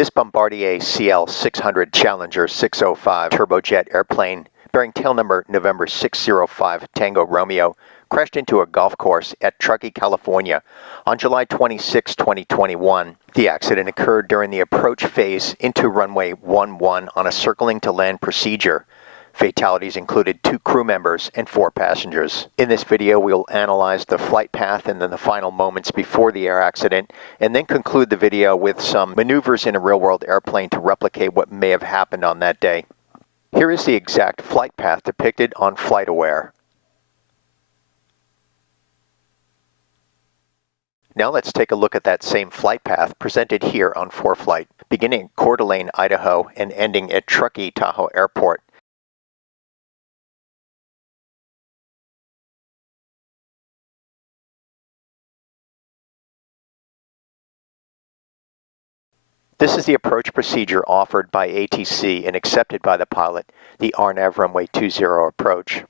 This Bombardier CL600 Challenger 605 turbojet airplane, bearing tail number November 605 Tango Romeo, crashed into a golf course at Truckee, California on July 26, 2021. The accident occurred during the approach phase into runway 11 on a circling to land procedure. Fatalities included 2 crew members and 4 passengers. In this video, we'll analyze the flight path and then the final moments before the air accident, and then conclude the video with some maneuvers in a real-world airplane to replicate what may have happened on that day. Here is the exact flight path depicted on FlightAware. Now let's take a look at that same flight path presented here on ForeFlight, beginning at Coeur d'Alene, Idaho, and ending at Truckee, Tahoe Airport. This is the approach procedure offered by ATC and accepted by the pilot, the RNAV runway 20 approach.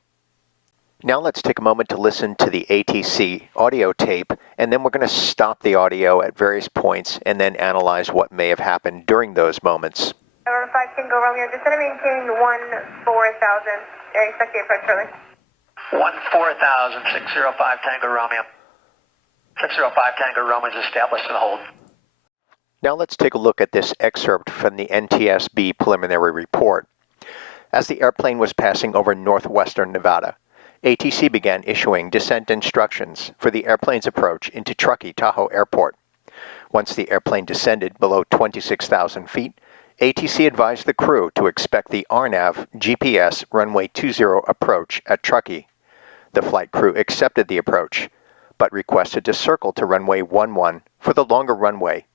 Now let's take a moment to listen to the ATC audio tape, and then we're going to stop the audio at various points and then analyze what may have happened during those moments. Number 5 Tango Romeo, just going to maintain 14,000. Expect the approach shortly. 14,000, 605 Tango Romeo. 605 Tango Romeo is established and hold. Now let's take a look at this excerpt from the Ntsb preliminary report. As the airplane was passing over northwestern Nevada, ATC began issuing descent instructions for the airplane's approach into Truckee, Tahoe Airport. Once the airplane descended below 26,000 feet, ATC advised the crew to expect the RNAV GPS runway 20 approach at Truckee. The flight crew accepted the approach, but requested to circle to runway 11 for the longer runway,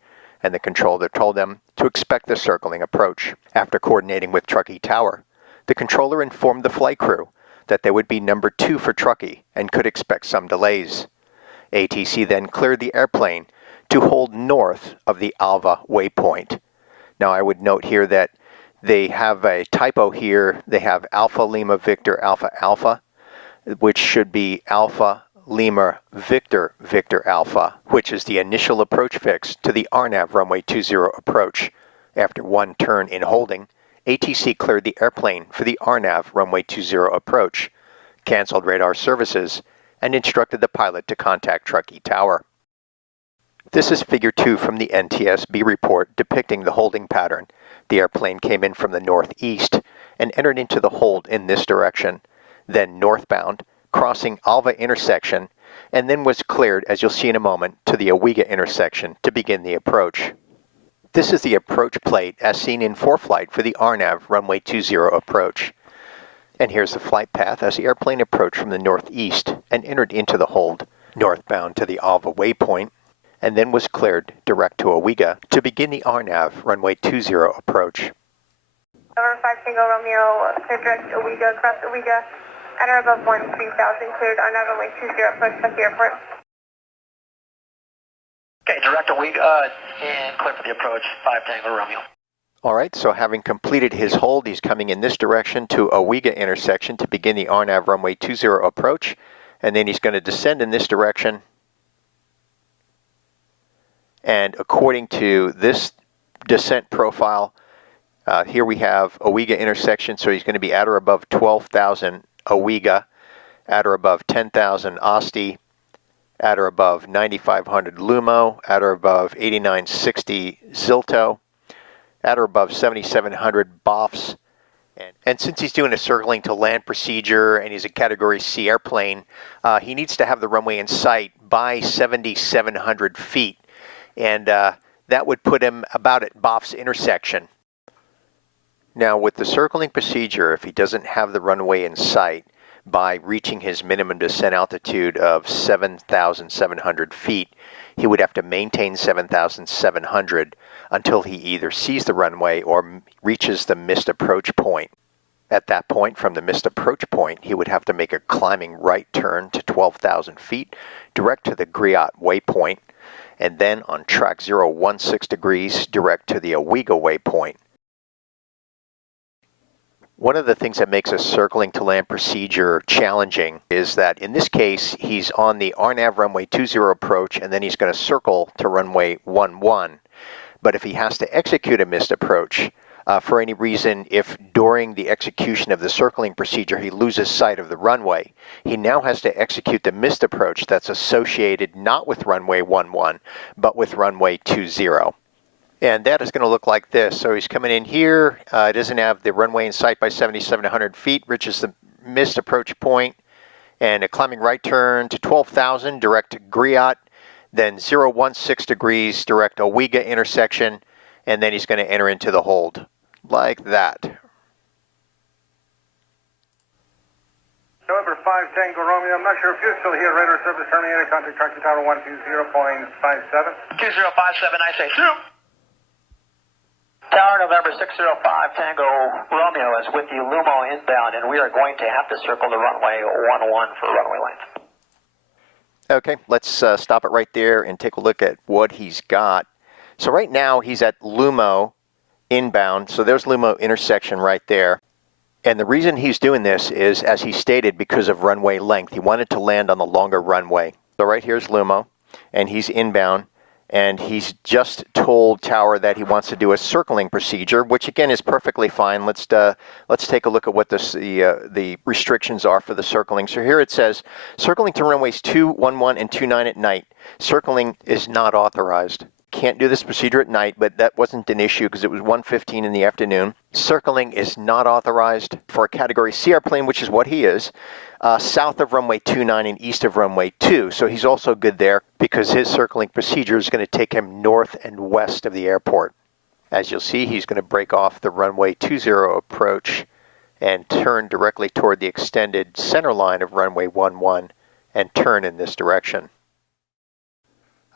and the controller told them to expect the circling approach. After coordinating with Truckee Tower, the controller informed the flight crew that they would be number 2 for Truckee and could expect some delays. ATC then cleared the airplane to hold north of the Alva waypoint. Now I would note here that they have a typo here. They have Alpha Lima Victor Alpha Alpha, which should be Alpha Lima Victor Victor Alpha, which is the initial approach fix to the RNAV runway 20 approach. After one turn in holding, ATC cleared the airplane for the RNAV runway 20 approach, canceled radar services, and instructed the pilot to contact Truckee Tower. This is figure 2 from the NTSB report depicting the holding pattern. The airplane came in from the northeast and entered into the hold in this direction, then northbound, crossing Alva intersection, and then was cleared, as you'll see in a moment, to the Owega intersection to begin the approach. This is the approach plate as seen in ForeFlight for the RNAV runway 20 approach. And here's the flight path as the airplane approached from the northeast and entered into the hold, northbound to the Alva waypoint, and then was cleared direct to Owega to begin the RNAV runway 20 approach. Number 5 Tango Romeo, clear direct Owega, across Owega, at or above 13,000, cleared on runway 20 approach Truckee Airport. Okay, direct Owega and clear for the approach, 5 Tango Romeo. All right, so having completed his hold, he's coming in this direction to Owega intersection to begin the RNAV runway 20 approach, and then he's going to descend in this direction. And according to this descent profile, here we have Owega intersection, so he's going to be at or above 12,000 Owega, at or above 10,000 Asti, at or above 9,500 Lumo, at or above 8,960 Zilto, at or above 7,700 Boffs. And since he's doing a circling to land procedure and he's a Category C airplane, he needs to have the runway in sight by 7,700 feet. And that would put him about at Boff's intersection. Now with the circling procedure, if he doesn't have the runway in sight by reaching his minimum descent altitude of 7,700 feet, he would have to maintain 7,700 until he either sees the runway or reaches the missed approach point. At that point, from the missed approach point, he would have to make a climbing right turn to 12,000 feet, direct to the Griot waypoint, and then on track 016 degrees, direct to the Owega waypoint. One of the things that makes a circling to land procedure challenging is that in this case, he's on the RNAV runway 20 approach, and then he's going to circle to runway 11. But if he has to execute a missed approach, for any reason, if during the execution of the circling procedure he loses sight of the runway, he now has to execute the missed approach that's associated not with runway 11, but with runway 20. And that is going to look like this. So he's coming in here. It doesn't have the runway in sight by 7,700 feet, reaches the missed approach point, and a climbing right turn to 12,000, direct Griot, then 016 degrees, direct Owega intersection, and then he's going to enter into the hold, like that. November 5 Tango Romeo, I'm not sure if you're still here. Radar service terminated. Contact Truckee Tower 120.57. 2057, I say through. Tower November 605 Tango Romeo is with you, Lumo inbound, and we are going to have to circle the runway 11 for runway length. Okay, let's stop it right there and take a look at what he's got. So right now he's at Lumo inbound, so there's Lumo intersection right there. And the reason he's doing this is, as he stated, because of runway length. He wanted to land on the longer runway. So right here's Lumo, and he's inbound, and he's just told Tower that he wants to do a circling procedure, which again is perfectly fine. Let's take a look at what the restrictions are for the circling. So here it says, circling to runways 211 and 29 at night. Circling is not authorized. Can't do this procedure at night, but that wasn't an issue because it was 1:15 in the afternoon. Circling is not authorized for a Category C airplane, which is what he is, south of runway 29 and east of runway 2. So he's also good there because his circling procedure is going to take him north and west of the airport. As you'll see, he's going to break off the runway 20 approach and turn directly toward the extended center line of runway 11 and turn in this direction.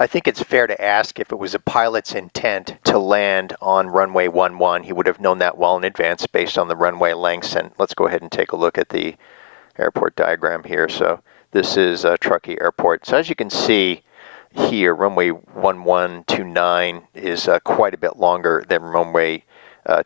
I think it's fair to ask if it was a pilot's intent to land on runway 11. He would have known that well in advance based on the runway lengths. And let's go ahead and take a look at the airport diagram here. So this is Truckee Airport. So as you can see here, runway 1129 is quite a bit longer than runway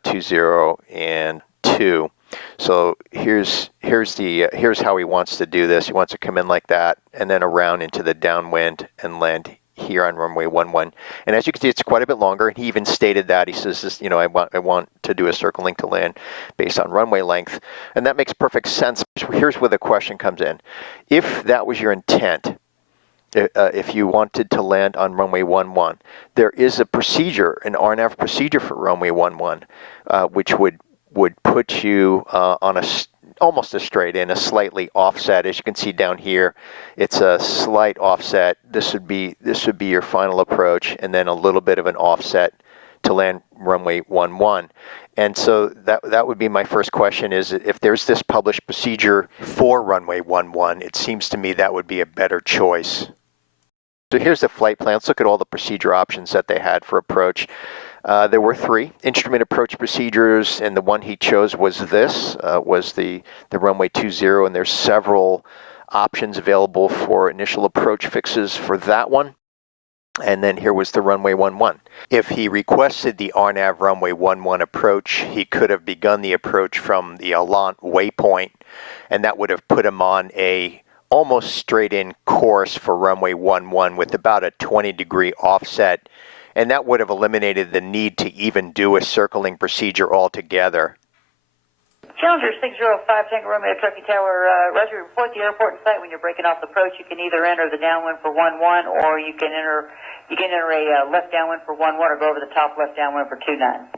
20 and 2. So here's how he wants to do this. He wants to come in like that and then around into the downwind and land here on runway 11. And as you can see, it's quite a bit longer. And he even stated that. He says, this, you know, I want to do a circling to land based on runway length. And that makes perfect sense. Here's where the question comes in. If that was your intent, if you wanted to land on runway 11, there is a procedure, an RNAV procedure for runway 11, which would put you on almost a straight in, a slightly offset. As you can see down here, it's a slight offset. This would be your final approach, and then a little bit of an offset to land runway 11. And so that would be my first question: is if there's this published procedure for runway 11, it seems to me that would be a better choice. So here's the flight plan. Let's look at all the procedure options that they had for approach. There were 3 instrument approach procedures, and the one he chose was this, was the runway 20, and there's several options available for initial approach fixes for that one. And then here was the runway 11. If he requested the RNAV runway 11 approach, he could have begun the approach from the Alant waypoint, and that would have put him on a almost straight-in course for runway 11 with about a 20-degree offset. And that would have eliminated the need to even do a circling procedure altogether. Challenger 605 Tango Romeo Truckee Tower, Roger, report the airport in sight. When you're breaking off the approach, you can either enter the downwind for 11, or you can enter a left downwind for 11, or go over the top left downwind for 29.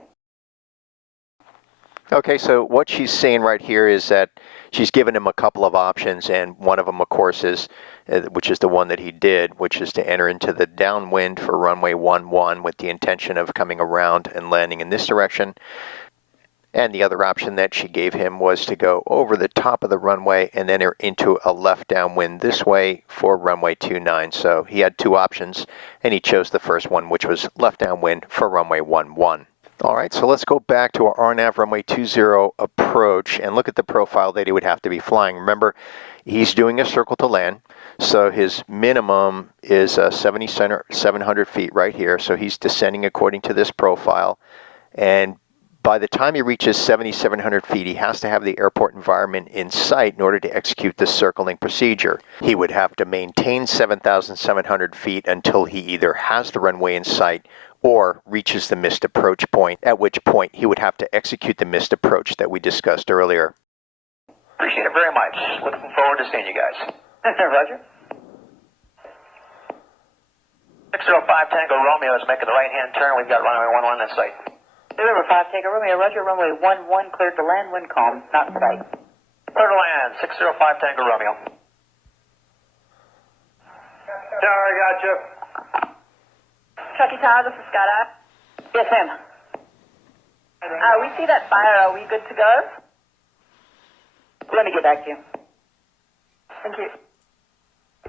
Okay, so what she's saying right here is that she's given him a couple of options, and one of them, of course, is, which is the one that he did, which is to enter into the downwind for runway 11 with the intention of coming around and landing in this direction. And the other option that she gave him was to go over the top of the runway and enter into a left downwind this way for runway 29. So he had 2 options, and he chose the first one, which was left downwind for runway 11. All right, so let's go back to our RNAV runway 20 approach and look at the profile that he would have to be flying. Remember, he's doing a circle to land, so his minimum is 7,700 feet right here. So he's descending according to this profile. And by the time he reaches 7,700 feet, he has to have the airport environment in sight in order to execute the circling procedure. He would have to maintain 7,700 feet until he either has the runway in sight or reaches the missed approach point, at which point he would have to execute the missed approach that we discussed earlier. Appreciate it very much. Looking forward to seeing you guys. Roger. 605 Tango Romeo is making the right-hand turn. We've got runway 11 in sight. November 5 Tango Romeo, Roger. Runway 11 cleared to land, wind calm, not sight. Clear to land, 605 Tango Romeo. Tower, I got you. Truckee Tower, this is Scott. Yes, ma'am. We see that fire. Are we good to go? Let me get back to you. Thank you.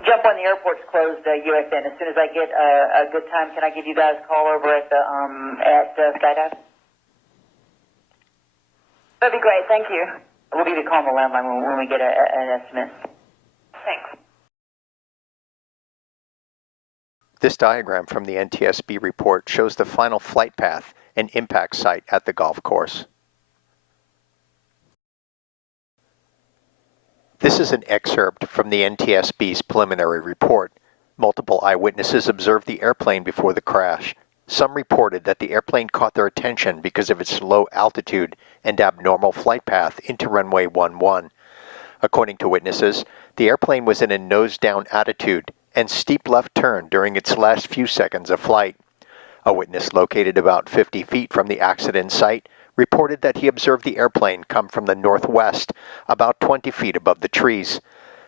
Jump when the airport's closed, USN. As soon as I get a good time, can I give you guys a call over at the Skydive? That'd be great. Thank you. We'll give you a call on the landline when we get an estimate. Thanks. This diagram from the NTSB report shows the final flight path and impact site at the golf course. This is an excerpt from the NTSB's preliminary report. Multiple eyewitnesses observed the airplane before the crash. Some reported that the airplane caught their attention because of its low altitude and abnormal flight path into runway 11. According to witnesses, the airplane was in a nose-down attitude and steep left turn during its last few seconds of flight. A witness located about 50 feet from the accident site reported that he observed the airplane come from the northwest, about 20 feet above the trees.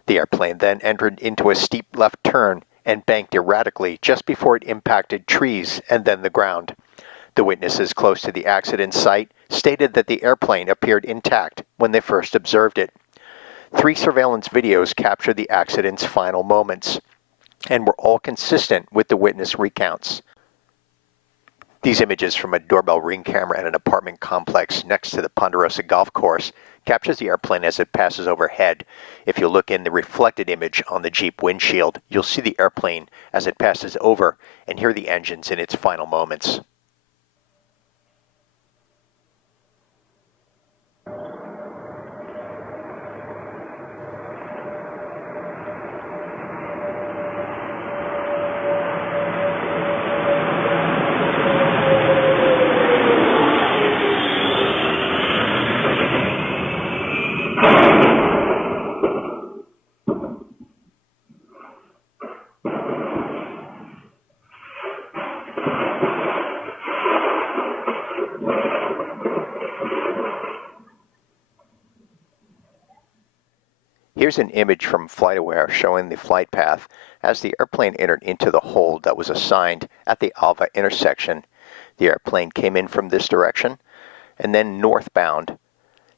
The airplane then entered into a steep left turn and banked erratically just before it impacted trees and then the ground. The witnesses close to the accident site stated that the airplane appeared intact when they first observed it. 3 surveillance videos captured the accident's final moments and were all consistent with the witness recounts. These images from a doorbell ring camera at an apartment complex next to the Ponderosa Golf Course captures the airplane as it passes overhead. If you look in the reflected image on the Jeep windshield, you'll see the airplane as it passes over and hear the engines in its final moments. Here's an image from FlightAware showing the flight path as the airplane entered into the hold that was assigned at the Alva intersection. The airplane came in from this direction and then northbound,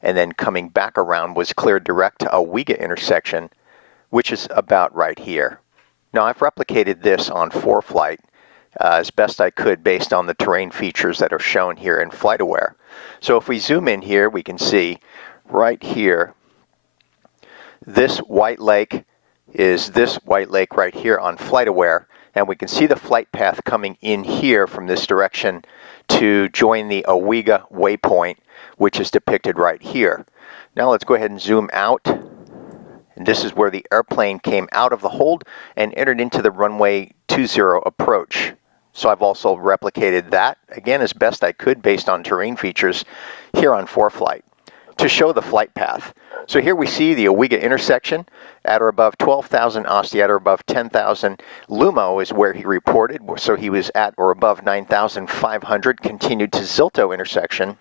and then coming back around was cleared direct to Owega intersection, which is about right here. Now I've replicated this on ForeFlight as best I could based on the terrain features that are shown here in FlightAware. So if we zoom in here, we can see right here, this white lake is this white lake right here on FlightAware, and we can see the flight path coming in here from this direction to join the Owega waypoint, which is depicted right here. Now let's go ahead and zoom out, and this is where the airplane came out of the hold and entered into the runway 20 approach. So I've also replicated that, again, as best I could based on terrain features here on ForeFlight to show the flight path. So here we see the Owega intersection at or above 12,000, Asti at or above 10,000. Lumo is where he reported, so he was at or above 9,500, continued to Zilto intersection,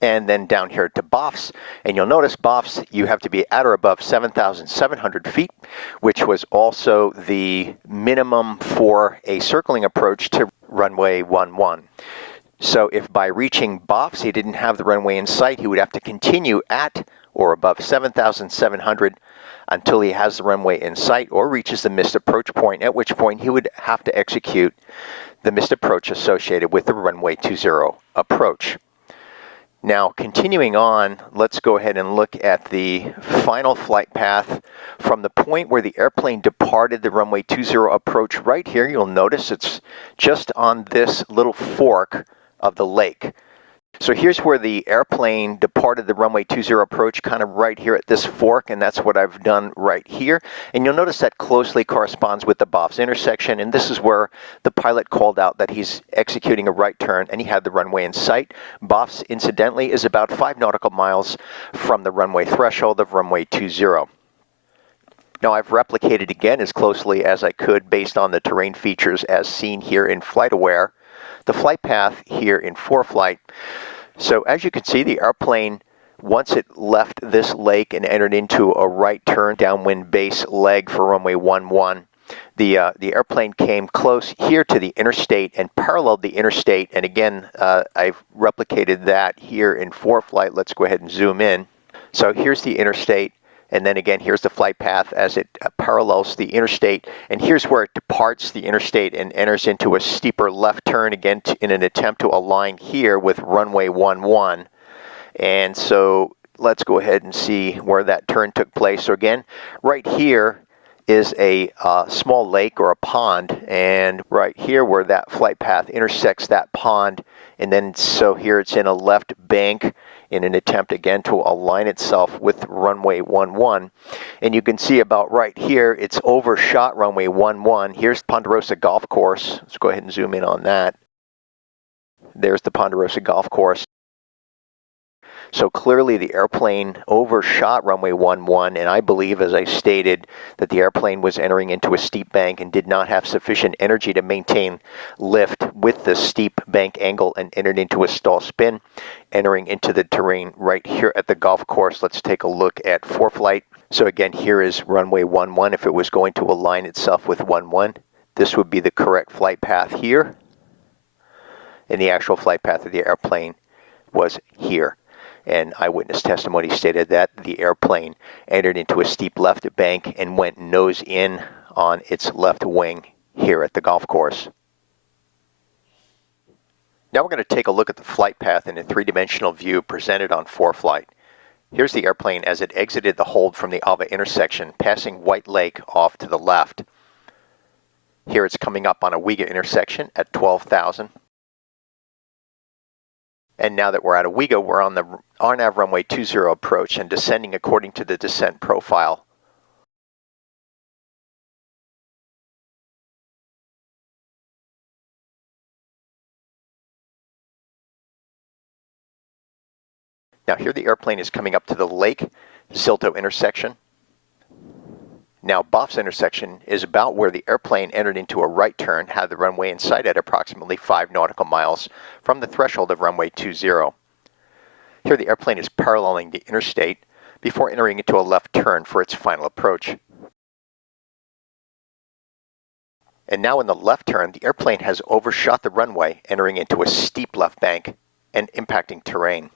and then down here to Boffs. And you'll notice Boffs, you have to be at or above 7,700 feet, which was also the minimum for a circling approach to runway 11. So if by reaching Boffs he didn't have the runway in sight, he would have to continue at or above 7,700 until he has the runway in sight or reaches the missed approach point, at which point he would have to execute the missed approach associated with the runway 20 approach. Now, continuing on, let's go ahead and look at the final flight path from the point where the airplane departed the runway 20 approach right here. You'll notice it's just on this little fork of the lake. So here's where the airplane departed the runway 20 approach, kind of right here at this fork, and that's what I've done right here. And you'll notice that closely corresponds with the BOF's intersection, and this is where the pilot called out that he's executing a right turn, and he had the runway in sight. BOF's, incidentally, is about 5 nautical miles from the runway threshold of runway 20. Now I've replicated again as closely as I could based on the terrain features as seen here in FlightAware, the flight path here in ForeFlight. So as you can see, the airplane, once it left this lake and entered into a right turn downwind base leg for runway 11, the airplane came close here to the interstate and paralleled the interstate. And again, I've replicated that here in ForeFlight. Let's go ahead and zoom in. So here's the interstate. And then again, here's the flight path as it parallels the interstate. And here's where it departs the interstate and enters into a steeper left turn, again, in an attempt to align here with runway 11. And so let's go ahead and see where that turn took place. So again, right here is a small lake or a pond. And right here where that flight path intersects that pond. And then so here it's in a left bank, in an attempt again to align itself with runway 11. And you can see about right here, it's overshot runway 11. Here's Ponderosa Golf Course. Let's go ahead and zoom in on that. There's the Ponderosa Golf Course. So clearly the airplane overshot runway 11, and I believe, as I stated, that the airplane was entering into a steep bank and did not have sufficient energy to maintain lift with the steep bank angle and entered into a stall spin, entering into the terrain right here at the golf course. Let's take a look at ForeFlight. So again, here is runway 11. If it was going to align itself with 11, this would be the correct flight path here. And the actual flight path of the airplane was here. And eyewitness testimony stated that the airplane entered into a steep left bank and went nose in on its left wing here at the golf course. Now we're going to take a look at the flight path in a three-dimensional view presented on ForeFlight. Here's the airplane as it exited the hold from the Alva intersection, passing White Lake off to the left. Here it's coming up on a Wiga intersection at 12,000. And now that we're at a Wiga, we're on the RNAV runway 20 approach and descending according to the descent profile. Now here the airplane is coming up to the Lake Zilto intersection. Now BOF's intersection is about where the airplane entered into a right turn, had the runway in sight at approximately 5 nautical miles from the threshold of runway 20. Here the airplane is paralleling the interstate before entering into a left turn for its final approach. And now in the left turn, the airplane has overshot the runway, entering into a steep left bank and impacting terrain.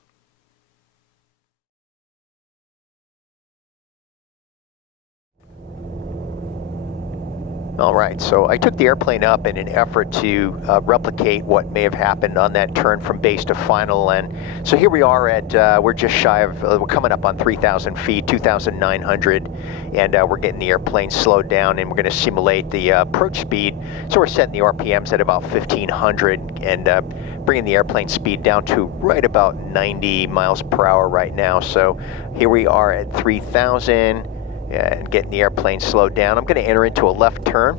All right, so I took the airplane up in an effort to replicate what may have happened on that turn from base to final. And so here we are at, we're just shy of, we're coming up on 3,000 feet, 2,900, and we're getting the airplane slowed down, and we're going to simulate the approach speed. So we're setting the RPMs at about 1,500 and bringing the airplane speed down to right about 90 miles per hour right now. So here we are at 3,000. And getting the airplane slowed down. I'm going to enter into a left turn,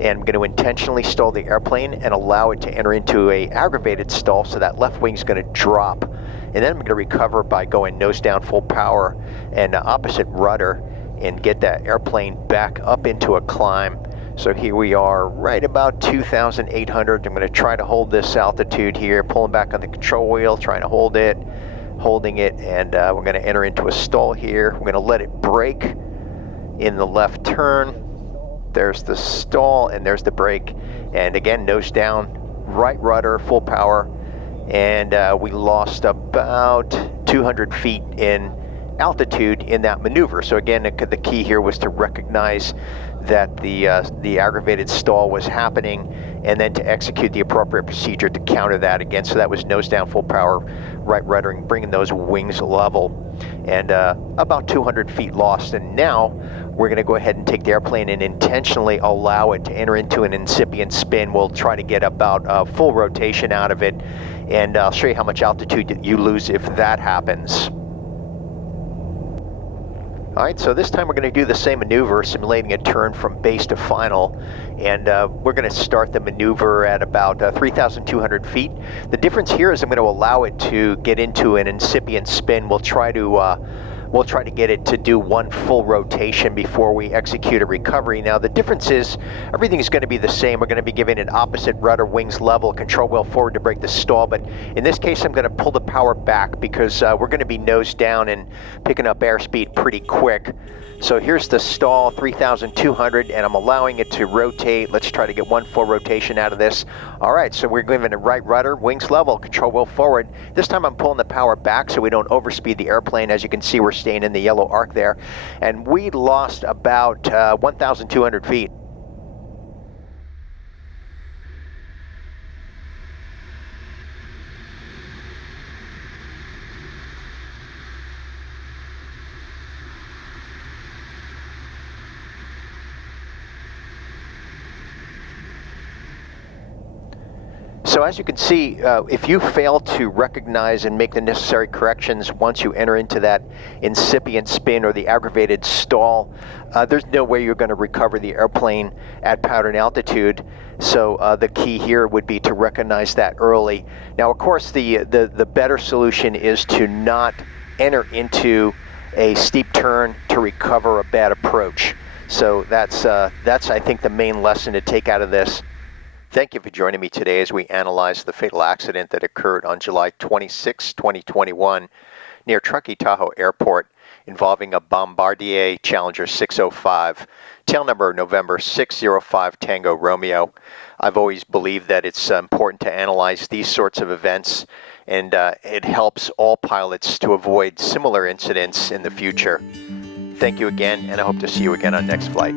and I'm going to intentionally stall the airplane and allow it to enter into a aggravated stall, so that left wing is going to drop. And then I'm going to recover by going nose down full power and opposite rudder and get that airplane back up into a climb. So here we are right about 2,800. I'm going to try to hold this altitude here, pulling back on the control wheel, trying to hold it, holding it, and we're going to enter into a stall here. We're going to let it brake in the left turn. There's the stall and there's the brake, and again nose down, right rudder, full power, and we lost about 200 feet in altitude in that maneuver. So again, the key here was to recognize that the aggravated stall was happening, and then to execute the appropriate procedure to counter that again. So that was nose down, full power, right ruddering, bringing those wings level, and about 200 feet lost. And now we're going to go ahead and take the airplane and intentionally allow it to enter into an incipient spin. We'll try to get about full rotation out of it, and I'll show you how much altitude you lose if that happens. All right, so this time we're going to do the same maneuver, simulating a turn from base to final, and we're going to start the maneuver at about 3,200 feet. The difference here is I'm going to allow it to get into an incipient spin. We'll try to get it to do one full rotation before we execute a recovery. Now the difference is everything is going to be the same. We're going to be giving it opposite rudder, wings level, control wheel forward to break the stall, but in this case I'm going to pull the power back because we're going to be nose down and picking up airspeed pretty quick. So here's the stall, 3,200, and I'm allowing it to rotate. Let's try to get one full rotation out of this. All right, so we're giving it right rudder, wings level, control wheel forward. This time I'm pulling the power back so we don't overspeed the airplane. As you can see, we're staying in the yellow arc there. And we lost about 1,200 feet. So as you can see, if you fail to recognize and make the necessary corrections once you enter into that incipient spin or the aggravated stall, there's no way you're going to recover the airplane at pattern altitude. So the key here would be to recognize that early. Now, of course, the better solution is to not enter into a steep turn to recover a bad approach. So that's I think the main lesson to take out of this. Thank you for joining me today as we analyze the fatal accident that occurred on July 26, 2021 near Truckee Tahoe Airport involving a Bombardier Challenger 605, tail number November 605 Tango Romeo. I've always believed that it's important to analyze these sorts of events, and it helps all pilots to avoid similar incidents in the future. Thank you again, and I hope to see you again on next flight.